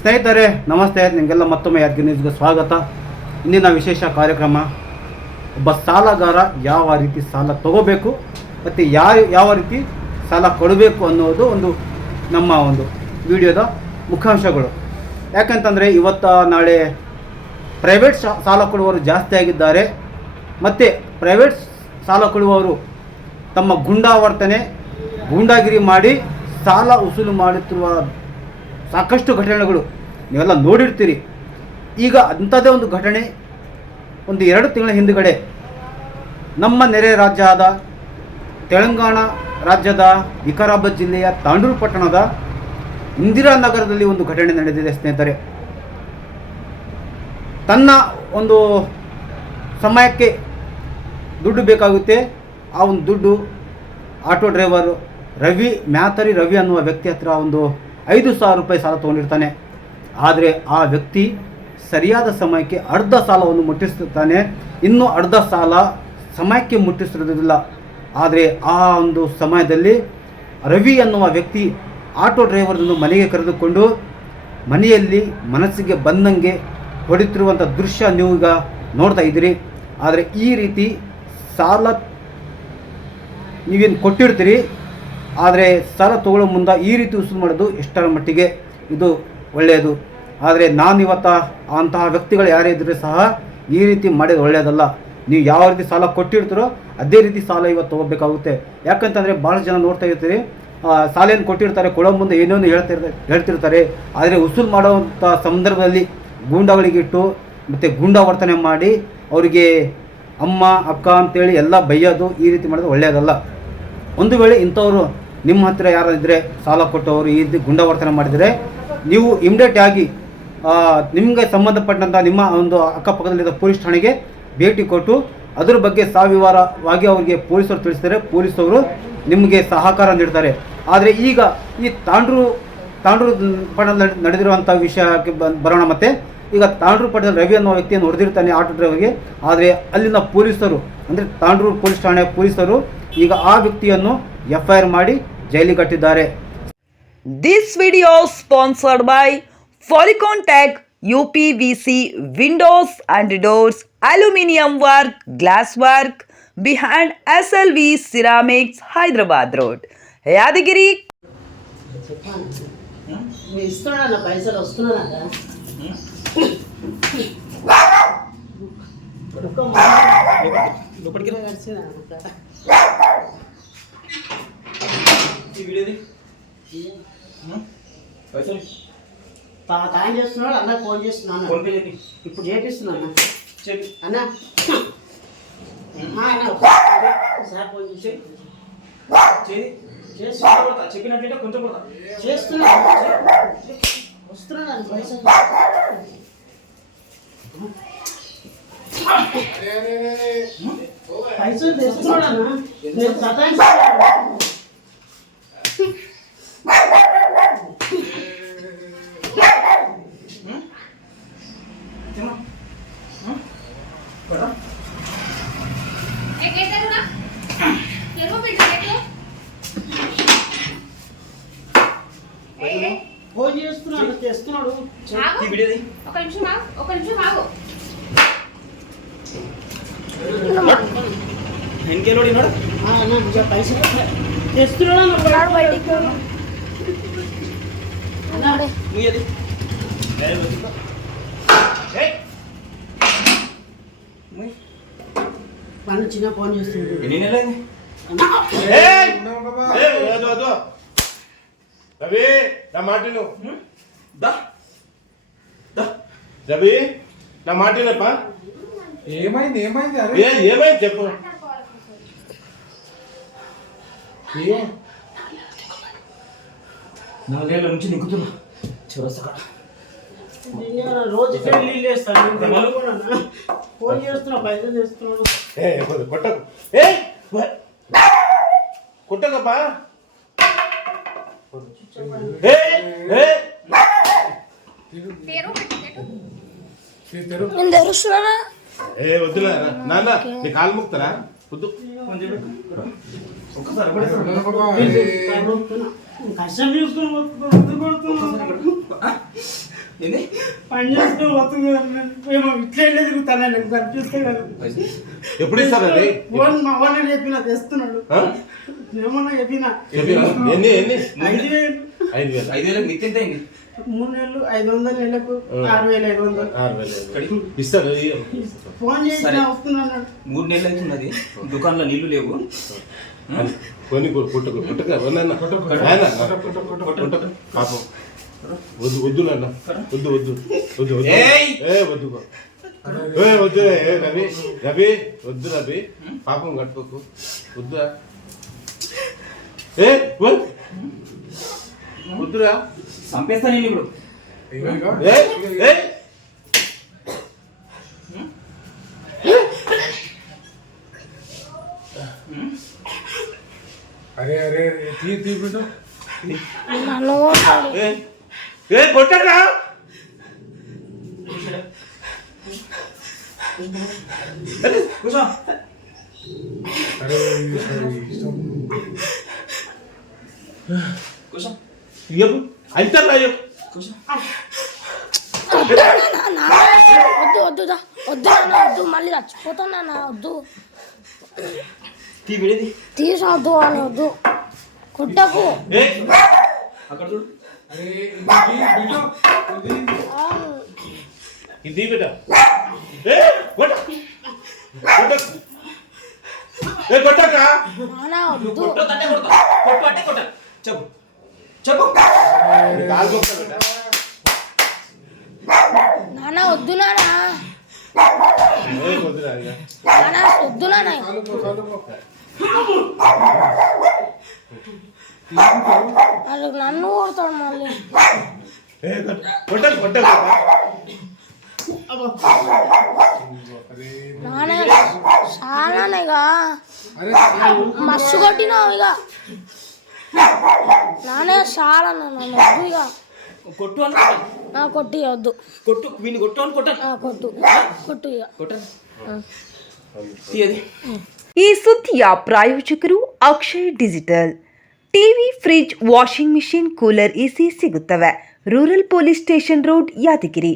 ಸ್ನೇಹಿತರೆ, ನಮಸ್ತೆ. ನಿಮಗೆಲ್ಲ ಮತ್ತೊಮ್ಮೆ ಯಾದಗಿರಿ ನ್ಯೂಸ್ಗೆ ಸ್ವಾಗತ. ಇಂದಿನ ವಿಶೇಷ ಕಾರ್ಯಕ್ರಮ, ಒಬ್ಬ ಸಾಲಗಾರ ಯಾವ ರೀತಿ ಸಾಲ ತಗೋಬೇಕು, ಮತ್ತು ಯಾವ ಯಾವ ರೀತಿ ಸಾಲ ಕೊಡಬೇಕು ಅನ್ನೋದು ಒಂದು ನಮ್ಮ ಒಂದು ವಿಡಿಯೋದ ಮುಖಾಂಶಗಳು. ಯಾಕಂತಂದರೆ, ಇವತ್ತ ನಾಳೆ ಪ್ರೈವೇಟ್ ಸಾಲ ಕೊಡುವವರು ಜಾಸ್ತಿ ಆಗಿದ್ದಾರೆ. ಮತ್ತು ಪ್ರೈವೇಟ್ ಸಾಲ ಕೊಡುವವರು ತಮ್ಮ ಗುಂಡಾವರ್ತನೆ, ಗೂಂಡಾಗಿರಿ ಮಾಡಿ ಸಾಲ ವಸೂಲು ಮಾಡುತ್ತಿರುವ ಸಾಕಷ್ಟು ಘಟನೆಗಳು ನೀವೆಲ್ಲ ನೋಡಿರ್ತೀರಿ. ಈಗ ಅಂಥದ್ದೇ ಒಂದು ಘಟನೆ ಒಂದು ಎರಡು ತಿಂಗಳ ಹಿಂದುಗಡೆ ನಮ್ಮ ನೆರೆ ರಾಜ್ಯ ಆದ ತೆಲಂಗಾಣ ರಾಜ್ಯದ ವಿಕಾರಾಬಾದ್ ಜಿಲ್ಲೆಯ ತಾಂಡೂರು ಪಟ್ಟಣದ ಇಂದಿರಾನಗರದಲ್ಲಿ ಒಂದು ಘಟನೆ ನಡೆದಿದೆ ಸ್ನೇಹಿತರೆ. ತನ್ನ ಒಂದು ಸಮಯಕ್ಕೆ ದುಡ್ಡು ಬೇಕಾಗುತ್ತೆ. ಆ ಒಂದು ದುಡ್ಡು ಆಟೋ ಡ್ರೈವರ್ ರವಿ, ಮ್ಯಾತರಿ ರವಿ ಅನ್ನುವ ವ್ಯಕ್ತಿ ಹತ್ರ ಒಂದು ಐದು ಸಾವಿರ ರೂಪಾಯಿ ಸಾಲ ತೊಗೊಂಡಿರ್ತಾನೆ. ಆದರೆ ಆ ವ್ಯಕ್ತಿ ಸರಿಯಾದ ಸಮಯಕ್ಕೆ ಅರ್ಧ ಸಾಲವನ್ನು ಮುಟ್ಟಿಸುತ್ತಾನೆ ಇನ್ನೂ ಅರ್ಧ ಸಾಲ ಸಮಯಕ್ಕೆ ಮುಟ್ಟಿಸಿರೋದಿಲ್ಲ ಆದರೆ ಆ ಒಂದು ಸಮಯದಲ್ಲಿ ರವಿ ಅನ್ನುವ ವ್ಯಕ್ತಿ ಆಟೋ ಡ್ರೈವರನ್ನು ಮನೆಗೆ ಕರೆದುಕೊಂಡು ಮನೆಯಲ್ಲಿ ಮನಸ್ಸಿಗೆ ಬಂದಂಗೆ ಹೊಡಿತಿರುವಂಥ ದೃಶ್ಯ ನೀವು ಈಗ ನೋಡ್ತಾ ಇದ್ದೀರಿ. ಆದರೆ ಈ ರೀತಿ ಸಾಲ ನೀವೇನು ಕೊಟ್ಟಿರ್ತೀರಿ? ಆದರೆ ಸಾಲ ತಗೊಳ್ಳೋ ಮುಂದೆ ಈ ರೀತಿ ವಸೂಲು ಮಾಡೋದು ಎಷ್ಟರ ಮಟ್ಟಿಗೆ ಇದು ಒಳ್ಳೆಯದು. ಆದರೆ ನಾನು ಇವತ್ತ ಅಂತಹ ವ್ಯಕ್ತಿಗಳು ಯಾರೇ ಇದ್ದರೂ ಸಹ ಈ ರೀತಿ ಮಾಡೋದು ಒಳ್ಳೆಯದಲ್ಲ. ನೀವು ಯಾವ ರೀತಿ ಸಾಲ ಕೊಟ್ಟಿರ್ತೀರೋ ಅದೇ ರೀತಿ ಸಾಲ ಇವತ್ತು ತಗೋಬೇಕಾಗುತ್ತೆ. ಯಾಕಂತಂದರೆ ಭಾಳ ಜನ ನೋಡ್ತಾ ಇರ್ತೀರಿ ಸಾಲ ಏನು ಕೊಟ್ಟಿರ್ತಾರೆ, ಕೊಡೋ ಮುಂದೆ ಏನೇನು ಹೇಳ್ತಿರ್ತಾರೆ ಹೇಳ್ತಿರ್ತಾರೆ. ಆದರೆ ವಸೂಲು ಮಾಡೋವಂಥ ಸಂದರ್ಭದಲ್ಲಿ ಗೂಂಡಾಗಳಿಗಿಟ್ಟು ಮತ್ತು ಗೂಂಡಾವರ್ತನೆ ಮಾಡಿ ಅವರಿಗೆ ಅಮ್ಮ, ಅಕ್ಕ ಅಂತೇಳಿ ಎಲ್ಲ ಬೈಯೋದು ಈ ರೀತಿ ಮಾಡೋದು ಒಳ್ಳೆಯದಲ್ಲ. ಒಂದು ವೇಳೆ ಇಂಥವರು ನಿಮ್ಮ ಹತ್ತಿರ ಯಾರಾದಿದ್ದರೆ ಸಾಲ ಕೊಟ್ಟವರು ಈ ರೀತಿ ಗುಂಡಾವರ್ತನೆ ಮಾಡಿದರೆ ನೀವು ಇಮಿಡಿಯೇಟ್ ಆಗಿ ನಿಮಗೆ ಸಂಬಂಧಪಟ್ಟಂಥ ನಿಮ್ಮ ಒಂದು ಅಕ್ಕಪಕ್ಕದಲ್ಲಿದ್ದ ಪೊಲೀಸ್ ಠಾಣೆಗೆ ಭೇಟಿ ಕೊಟ್ಟು ಅದರ ಬಗ್ಗೆ ಸಾವಿವಾರವಾಗಿ ಅವರಿಗೆ ಪೊಲೀಸರು ತಿಳಿಸಿದರೆ ಪೊಲೀಸವರು ನಿಮಗೆ ಸಹಕಾರ ನೀಡ್ತಾರೆ. ಆದರೆ ಈಗ ಈ ತಾಂಡ್ರು ತಾಂಡ್ರು ಪಟ್ಟಣದಲ್ಲಿ ನಡೆದಿರುವಂಥ ವಿಷಯಕ್ಕೆ ಬರೋಣ ಮತ್ತೆ. ಈಗ ತಾಂಡ್ರು ಪಟ್ಟಣದಲ್ಲಿ ರವಿ ಅನ್ನೋ ವ್ಯಕ್ತಿಯನ್ನು ಹೊಡೆದಿರ್ತಾನೆ ಆಟೋ ಡ್ರೈವರ್ಗೆ. ಆದರೆ ಅಲ್ಲಿನ ಪೊಲೀಸರು, ಅಂದರೆ ತಾಂಡ್ರೂರು ಪೊಲೀಸ್ ಠಾಣೆ ಪೊಲೀಸರು ಈಗ ಆ ವ್ಯಕ್ತಿಯನ್ನು ಎಫ್ ಐ ಆರ್ ಮಾಡಿ ಜೈಲಿಗೆ ಕಟ್ಟಿದ್ದಾರೆ This video sponsored by Polycon Tech UPVC windows and doors, aluminium work, glass work behind SLV Ceramics Hyderabad Road. Yadagiri నువ్వు ఇస్తున్నాడన్న పైసలు వస్తున్నాడన్న తాను చేస్తున్నాడు అన్న ఫోన్ చేస్తున్నాను ఇప్పుడు చేపిస్తున్నా అన్న అన్న ఆ, అన్న ఒకసారి ఫోన్ చేసి చేస్తున్నా చెప్పినట్లయితే కొంచెం కూడా చేస్తున్నా వస్తున్నాడు పైసలు తెస్తున్నాడు నేను సతాయిస్తాను. ఫోన్ చేస్తున్నాడు తెస్తున్నాడు. ఒక నిమిషం ఆగు ఒక నిమిషం ఆగు. వెనకెళ్ళి ನೋಡು. అన్న ముయ్యది పన్ను చిన్న ఫోన్ చేస్తున్నాడు ఎన్ని నెలలైంది రవి నా మాట రవి నా మాట. ఏమైంది ఏమైంది? అరే. ఏ ఏమైంది చెప్పు. నాలుగేళ్ళ నుంచి నిక్కుతున్నా చివరసగా నేను రోజు. ఫోన్ చేస్తున్నా పైసలు కొ- కొట్టకు. ఏ కొట్టకప్పా. ఏ ఏ. నీ తెరు ఏ వద్దులే నాన్న నీ కాలు ముక్తారా వద్దు. ఎప్పుడు ఇస్తారు అది? ఫోన్ మా వాళ్ళని చెప్పిన తెస్తున్నాడు? ఏమన్నా చెప్పినా? ఎన్ని ఎన్ని ఐదు వేలు. ఐదు వేలు ఐదు వేలకు మిత్తి ఎంత అయింది? మూడు నెలలు ఐదు వందలు నెలకు ఆరు వేలు ఐదు వందలు. ఆరు వేలు ఇస్తారు. ఫోన్ చేసి సరే. వస్తున్నాడు మూడు నెలలు అవుతున్నది దుకాణంలో నీళ్ళు లేవు. కొన్ని పుట్టుకు పుట్టుక. పాపం. వద్దు వద్దు నాన్న. వద్దు వద్దు. వద్దు వద్దు. ఏయ్! ఏ వద్దు ఏ వద్దు ఏ రవి రవి వద్దు రవి. పాపం కట్టుకోకు. వద్దురా ఏ వద్దు. వద్దురా. చంపేస్తా నేను ఇప్పుడు. అరే అరే తీ తీ బిడ్డ. ఏ కొట్టరా. కూర్చో. అరే అయితారా ఇయ్యం కూర్చో వద్దు వద్దు దా. వద్దు నాన్న వద్దు. మళ్ళీ చచ్చిపోతాను నాన్న వద్దు. తీసొద్దు అని వద్దు కొట్టకు. ఇది బిడ్డ. కొట్టు. కొట్టు. కొట్ట చెప్పు చెప్పు కాలు కొట్ట బిడ్డ నాన్న వద్దు ఇక నాన్న వద్దు అది నన్ను కొడతాడు మళ్ళీ. నాన్న చాలా మస్తు కొట్టినావు ఇక ನಾನೇ ಸಾಲ ಈಗ. ಕೊಟ್ಟು ಅಂತ ನಾ ಕೊಟ್ಟು ಯಾವ್ದು ಕೊಟ್ಟು ಕ್ವೀನ್ ಕೊಟ್ಟು ಅಂತ ಕೊಟ್ಟ. ಹಾ ಕೊಟ್ಟು. ಕೊಟ್ಟು ಈಗ. ಕೊಟ್ಟ. ಈ ಸುದ್ದಿಯ ಪ್ರಾಯೋಜಕರು Akshay digital. TV fridge washing machine cooler AC ಸಿಗುತ್ತವೆ. Rural police station road Yadagiri.